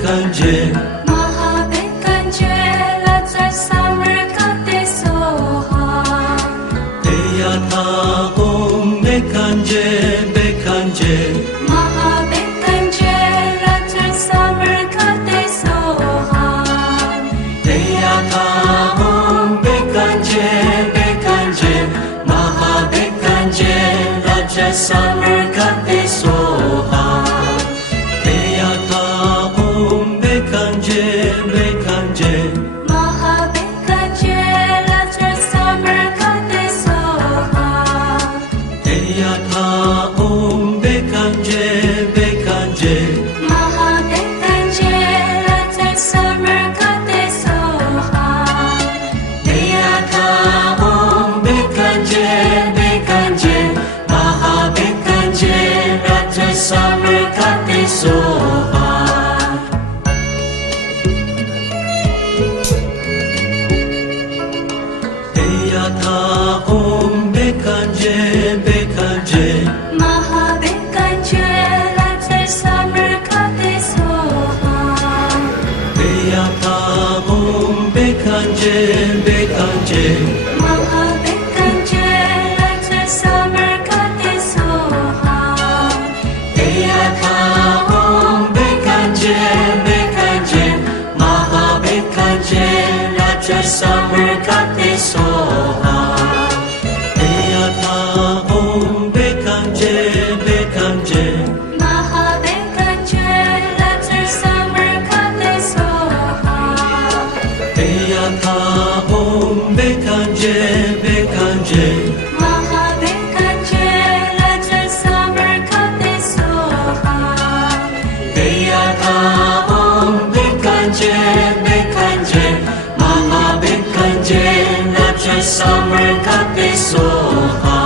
Bekanje Mahabekanje Laja Samarkate Soha Deyata Om Bekanje Bekanje Mahabekanje Laja Samarkate Soha Deyata Om Bekanje Bekanje Mahabekanje Laja Samarkate Soha Bekanje Mahabekanje Laja Samarkate Soha Deyata Om Bekanje Bekanje Mahabekanje Laja Samarkate Soha Deyata Om Bekanje Bekanje Mahabekanje Laja Samarkate Soha Deyata Om Bekanje Bekanje Mahabekanje Laja Samarkate Soha Deyata Om Bekanje Bekanje Mahabekanje Laja Samarkate Soha Deyata Om Bekanje Bekanje Mahabekanje Laja Samarkate Soha Deyata Om Bekanje Bekanje Mahabekanje Laja Samarkate Soha Deyata Om Bekanje Bekanje Mahabekanje Laja Samarkate Soha Deyata Om Bekanje Bekanje Mahabekanje Laja Samarkate Soha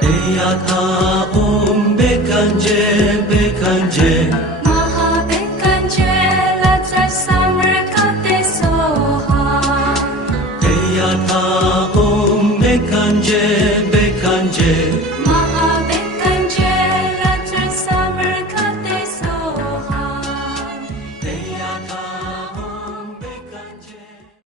Deyata Om Bekanje Bekanje Mahabekanje Laja Samarkate Soha Deyata Om Bekanje Bekanje